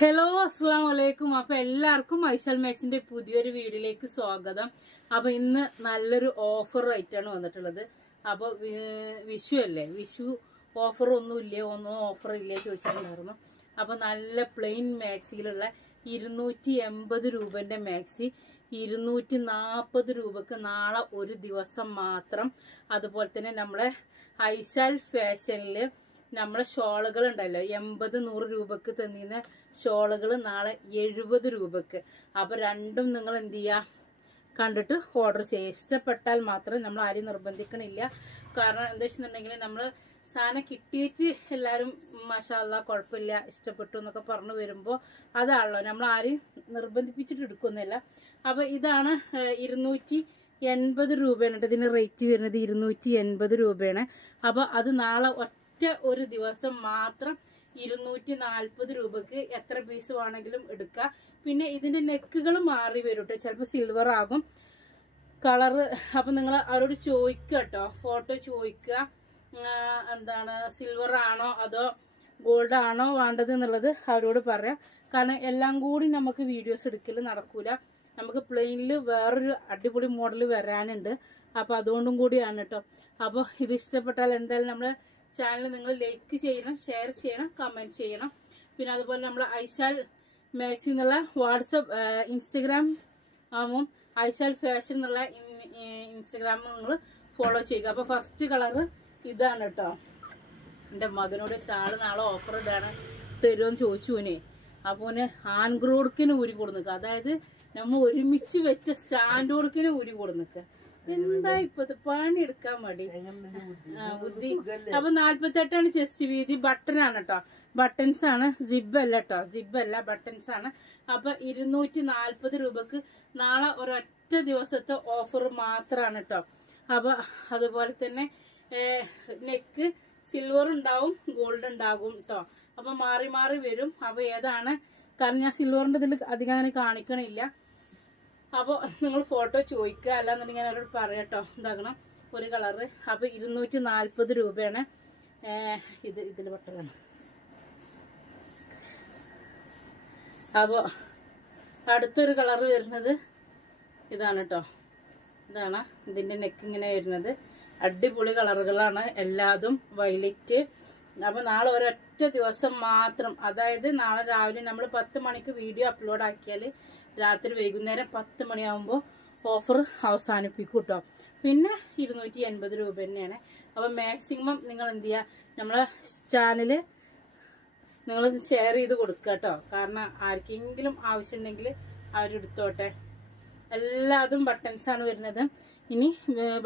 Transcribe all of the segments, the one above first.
Hello അസ്സാം വലൈക്കും. അപ്പൊ എല്ലാവർക്കും ഐസൽ മാക്സിന്റെ പുതിയൊരു വീഡിയോയിലേക്ക് സ്വാഗതം. അപ്പൊ ഇന്ന് നല്ലൊരു ഓഫർ ആയിട്ടാണ് വന്നിട്ടുള്ളത്. അപ്പൊ വിഷു അല്ലേ, വിഷു ഓഫർ ഒന്നും ഓഫർ ഇല്ലേ ചോദിച്ചിട്ടുണ്ടായിരുന്നു. അപ്പൊ നല്ല പ്ലെയിൻ മാക്സിയിലുള്ള 280 രൂപന്റെ മാക്സി 240 രൂപക്ക് നാളെ ഒരു ദിവസം മാത്രം. അതുപോലെ തന്നെ നമ്മളെ ഐശാൽ ഫാഷനില് നമ്മളെ ഷോളുകൾ ഉണ്ടല്ലോ, 80-100 രൂപക്ക് തന്നിരുന്ന ഷോളുകൾ നാളെ 70 രൂപക്ക്. അപ്പൊ രണ്ടും നിങ്ങൾ എന്ത് ചെയ്യാ, കണ്ടിട്ട് ഓർഡർ ചെയ്യുക. ഇഷ്ടപ്പെട്ടാൽ മാത്രം, നമ്മൾ ആരെയും നിർബന്ധിക്കണില്ല. കാരണം എന്താ വെച്ചിട്ടുണ്ടെങ്കിൽ നമ്മൾ സാധനം കിട്ടിയിട്ട് എല്ലാവരും മാഷാ അല്ലാഹ് കുഴപ്പമില്ല ഇഷ്ടപ്പെട്ടു എന്നൊക്കെ പറഞ്ഞു വരുമ്പോൾ അതാണല്ലോ, നമ്മൾ ആരെയും നിർബന്ധിപ്പിച്ചിട്ട് എടുക്കുന്നില്ല. അപ്പൊ ഇതാണ് 280 രൂപയാണ് കേട്ടോ ഇതിന് റേറ്റ് വരുന്നത്. 280 രൂപയാണ്. അപ്പൊ അത് നാളെ ഒരു ദിവസം മാത്രം 240 രൂപക്ക് എത്ര പീസ് വേണമെങ്കിലും എടുക്കുക. പിന്നെ ഇതിന്റെ നെക്കുകൾ മാറി വരും കേട്ടോ, ചിലപ്പോൾ സിൽവർ ആകും കളറ്. അപ്പൊ നിങ്ങൾ അവരോട് ചോദിക്കുക കേട്ടോ, ഫോട്ടോ ചോദിക്കുക, എന്താണ് സിൽവർ ആണോ അതോ ഗോൾഡ് ആണോ വേണ്ടത് എന്നുള്ളത് അവരോട് പറയാം. കാരണം എല്ലാം കൂടി നമുക്ക് വീഡിയോസ് എടുക്കൽ നടക്കൂല. നമുക്ക് പ്ലെയിനിൽ വേറൊരു അടിപൊളി മോഡൽ വരാനുണ്ട്. അപ്പൊ അതുകൊണ്ടും കൂടിയാണ് കേട്ടോ. അപ്പോൾ ഇത് ഇഷ്ടപ്പെട്ടാൽ എന്തായാലും നമ്മളെ ചാനൽ നിങ്ങൾ ലൈക്ക് ചെയ്യണം, ഷെയർ ചെയ്യണം, കമന്റ് ചെയ്യണം. പിന്നെ അതുപോലെ നമ്മൾ ഐശാൽ മാക്സി എന്നുള്ള വാട്സപ്പ് ഇൻസ്റ്റഗ്രാം ആവും, ഐശാൽ ഫാഷൻ എന്നുള്ള ഇൻസ്റ്റഗ്രാം നിങ്ങൾ ഫോളോ ചെയ്യുക. അപ്പൊ ഫസ്റ്റ് കളറ് ഇതാണ് കേട്ടോ. എൻ്റെ മകനോട് ഷാള് നാളെ ഓഫർ ഇതാണ് തരുമെന്ന് ചോദിച്ചുവിനെ. അപ്പോന് ആൺഗ്രോഡ്ക്കിന് ഊരി കൊടുക്കുക, അതായത് നമ്മൾ ഒരുമിച്ച് വെച്ച സ്റ്റാൻഡ് കൊടുക്കിന് ഊരി കൊടുക്കുക. എന്താ ഇപ്പത് പണി എടുക്കാൻ മടി ബുദ്ധി. അപ്പൊ 48 ചെസ്റ്റ് വീതി. ബട്ടനാണ് കേട്ടോ, ബട്ടൺസ് ആണ്, ജിബ് അല്ല കേട്ടോ, ജിബ് അല്ല ബട്ടൺസ് ആണ്. അപ്പൊ 240 രൂപക്ക് നാളെ ഒരൊറ്റ ദിവസത്തെ ഓഫർ മാത്രമാണ് കേട്ടോ. അപ്പൊ അതുപോലെ തന്നെ നെക്ക് സിൽവർ ഉണ്ടാവും, ഗോൾഡ് ഉണ്ടാകും കേട്ടോ. അപ്പൊ മാറി മാറി വരും. അപ്പൊ ഏതാണ്, കാരണം ഞാൻ സിൽവറിന്റെ ഇതിൽ അധികം അങ്ങനെ കാണിക്കണില്ല. അപ്പോൾ നിങ്ങൾ ഫോട്ടോ ചോദിക്കുക, അല്ലാന്നുണ്ടെങ്കിൽ ഞാൻ അവരോട് പറയാട്ടോ ഇതാക്കണം ഒരു കളറ്. അപ്പോൾ 240 രൂപയാണ്. ഇതിൽ പെട്ടതാണ്. അപ്പോൾ അടുത്തൊരു കളറ് വരുന്നത് ഇതാണ് കേട്ടോ. ഇതാണ് ഇതിൻ്റെ നെക്ക് ഇങ്ങനെ വരുന്നത്. അടിപൊളി കളറുകളാണ് എല്ലാതും, വയലറ്റ്. അപ്പോൾ നാളെ ഒരൊറ്റ ദിവസം മാത്രം, അതായത് നാളെ രാവിലെ നമ്മൾ 10 മണിക്ക് വീഡിയോ അപ്ലോഡ് ആക്കിയാൽ രാത്രി വൈകുന്നേരം 10 മണിയാകുമ്പോൾ ഓഫർ അവസാനിപ്പിക്കും കേട്ടോ. പിന്നെ 280 രൂപ തന്നെയാണ്. അപ്പോൾ മാക്സിമം നിങ്ങൾ എന്ത് ചെയ്യുക, നമ്മളെ ചാനൽ നിങ്ങൾ ഷെയർ ചെയ്ത് കൊടുക്കുക കേട്ടോ. കാരണം ആർക്കെങ്കിലും ആവശ്യമുണ്ടെങ്കിൽ അവരെടുത്തോട്ടെ. എല്ലാതും ബട്ടൺസാണ് വരുന്നത്. ഇനി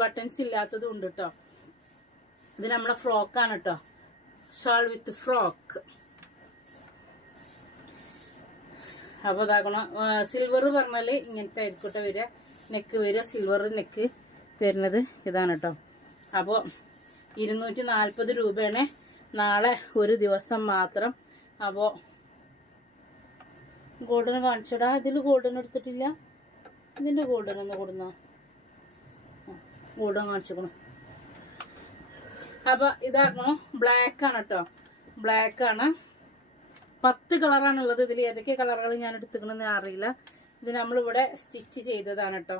ബട്ടൺസ് ഇല്ലാത്തതും ഉണ്ട് കേട്ടോ. ഇത് നമ്മളെ ഫ്രോക്കാണ് കേട്ടോ, ഷാൾ വിത്ത് ഫ്രോക്ക്. അപ്പൊ ഇതാക്കണം. സിൽവർ പറഞ്ഞാല് ഇങ്ങനത്തെ ആയിരിക്കട്ടെ വരിക, നെക്ക് വരിക, സിൽവർ നെക്ക് വരുന്നത് ഇതാണ് കേട്ടോ. അപ്പോൾ 240 രൂപയാണ് നാളെ ഒരു ദിവസം മാത്രം. അപ്പോൾ ഗോൾഡന് കാണിച്ചടാ, ഇതിൽ ഗോൾഡൻ എടുത്തിട്ടില്ല. ഇതിന്റെ ഗോൾഡൻ ഒന്ന് കൊടുന്നോ, ഗോൾഡൻ കാണിച്ചോക്കണം. അപ്പൊ ഇതാക്കണം, ബ്ലാക്ക് ആണ് കേട്ടോ, ബ്ലാക്ക് ആണ്. 10 കളറാണുള്ളത്. ഇതിൽ ഏതൊക്കെ കളറുകൾ ഞാൻ എടുത്തിക്കണമെന്ന് അറിയില്ല. ഇത് നമ്മളിവിടെ സ്റ്റിച്ച് ചെയ്തതാണ് കേട്ടോ.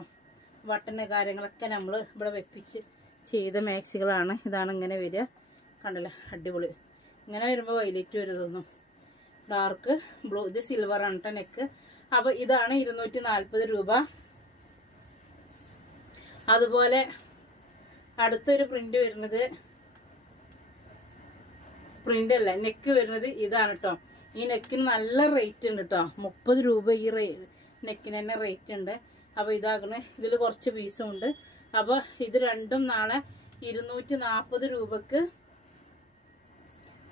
ബട്ടന് കാര്യങ്ങളൊക്കെ നമ്മൾ ഇവിടെ വെപ്പിച്ച് ചെയ്ത മാക്സികളാണ്. ഇതാണ് ഇങ്ങനെ വരിക, കണ്ടല്ലേ, അടിപൊളി. ഇങ്ങനെ വരുമ്പോൾ വൈലറ്റ് വരും തോന്നും, ഡാർക്ക് ബ്ലൂ. ഇത് സിൽവർ ആണ് കേട്ടോ നെക്ക്. അപ്പൊ ഇതാണ് 240 രൂപ. അതുപോലെ അടുത്തൊരു പ്രിന്റ് വരുന്നത്, പ്രിന്റ് അല്ല നെക്ക് വരുന്നത് ഇതാണ് കേട്ടോ. ഈ നെക്കിന് നല്ല റേറ്റ് ഉണ്ട് കേട്ടോ, 30 രൂപ ഈ നെക്കിന് തന്നെ റേറ്റ് ഉണ്ട്. അപ്പൊ ഇതാകണേ, ഇതിൽ കുറച്ച് പീസും ഉണ്ട്. അപ്പൊ ഇത് രണ്ടും നാളെ 240 രൂപക്ക്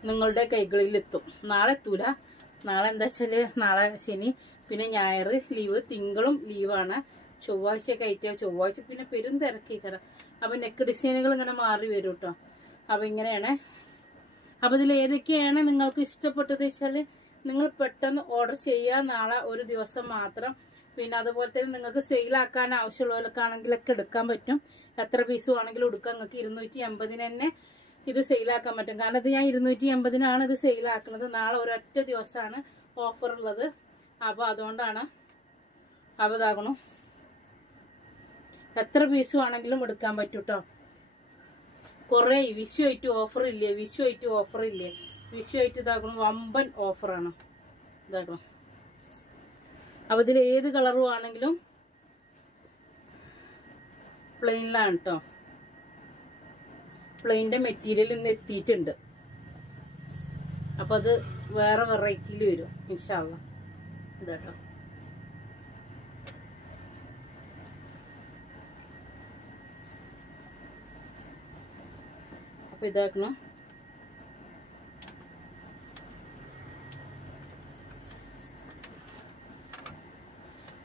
നിങ്ങളുടെ കൈകളിൽ എത്തും. നാളെ എത്തൂല, നാളെ എന്താ വെച്ചാല് നാളെ ശനി, പിന്നെ ഞായർ ലീവ്, തിങ്കളും ലീവാണ്, ചൊവ്വാഴ്ച കയറ്റിയ ചൊവ്വാഴ്ച പിന്നെ പെരും തിരക്കേക്കാരം. അപ്പൊ നെക്ക് ഡിസൈനുകൾ ഇങ്ങനെ മാറി വരും കേട്ടോ. അപ്പൊ ഇങ്ങനെയാണ്. അപ്പൊ ഇതിൽ ഏതൊക്കെയാണ് നിങ്ങൾക്ക് ഇഷ്ടപ്പെട്ടത് വെച്ചാൽ നിങ്ങൾ പെട്ടെന്ന് ഓർഡർ ചെയ്യുക, നാളെ ഒരു ദിവസം മാത്രം. പിന്നെ അതുപോലെ തന്നെ നിങ്ങൾക്ക് സെയിലാക്കാൻ ആവശ്യമുള്ളവർക്കാണെങ്കിലൊക്കെ എടുക്കാൻ പറ്റും. എത്ര പീസ് വേണമെങ്കിലും എടുക്കാം. നിങ്ങൾക്ക് 280 തന്നെ ഇത് സെയിലാക്കാൻ പറ്റും. കാരണം ഇത് ഞാൻ 280-നാണ് ഇത് സെയിലാക്കുന്നത്. നാളെ ഒരൊറ്റ ദിവസമാണ് ഓഫർ ഉള്ളത്. അപ്പോൾ അതുകൊണ്ടാണ്. അപ്പോൾ ഇതാകണു, എത്ര പീസ് വേണമെങ്കിലും എടുക്കാൻ പറ്റും കേട്ടോ. കുറേ വിഷു ആയിട്ട് ഓഫർ ഇല്ലേ, വിഷു ആയിട്ട് ഓഫർ ഇല്ലേ, വിഷു ആയിട്ട് ഇതാക്കണം വമ്പൻ ഓഫറാണ് ഇതാക്കണം. അപ്പോൾ ഇതിൽ ഏത് കളറും ആണെങ്കിലും പ്ലെയിനിലാണ് കേട്ടോ. പ്ലെയിൻ്റെ മെറ്റീരിയൽ ഇന്ന് എത്തിയിട്ടുണ്ട്. അപ്പോൾ അത് വേറെ വെറൈറ്റിയിൽ വരും ഇൻഷാ അള്ളാ. ഇതാട്ടോ, അപ്പോൾ ഇതാക്കണം.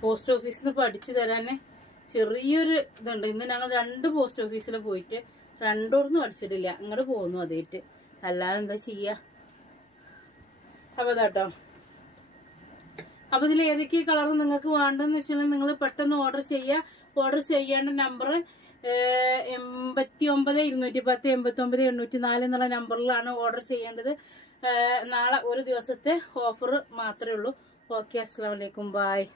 പോസ്റ്റ് ഓഫീസിൽ നിന്ന് പഠിച്ചു തരാൻ ചെറിയൊരു ഇതുണ്ട്. ഇന്ന് ഞങ്ങൾ 2 പോസ്റ്റ് ഓഫീസിൽ പോയിട്ട് രണ്ടോടൊന്നും അടിച്ചിട്ടില്ല, അങ്ങോട്ട് പോകുന്നു അതേറ്റ്, അല്ലാതെ എന്താ ചെയ്യുക. അപ്പോൾ ഇതാട്ടോ. അപ്പോൾ ഇതിൽ ഏതൊക്കെ കളർ നിങ്ങൾക്ക് വേണ്ടതെന്ന് വെച്ചിട്ടുണ്ടെങ്കിൽ നിങ്ങൾ പെട്ടെന്ന് ഓർഡർ ചെയ്യുക. ഓർഡർ ചെയ്യേണ്ട നമ്പർ 89 210 89 804 എന്നുള്ള നമ്പറിലാണ് ഓർഡർ ചെയ്യേണ്ടത്. നാളെ ഒരു ദിവസത്തെ ഓഫർ മാത്രമേ ഉള്ളൂ. ഓക്കെ, അസ്സലാമു അലൈക്കും, ബായ്.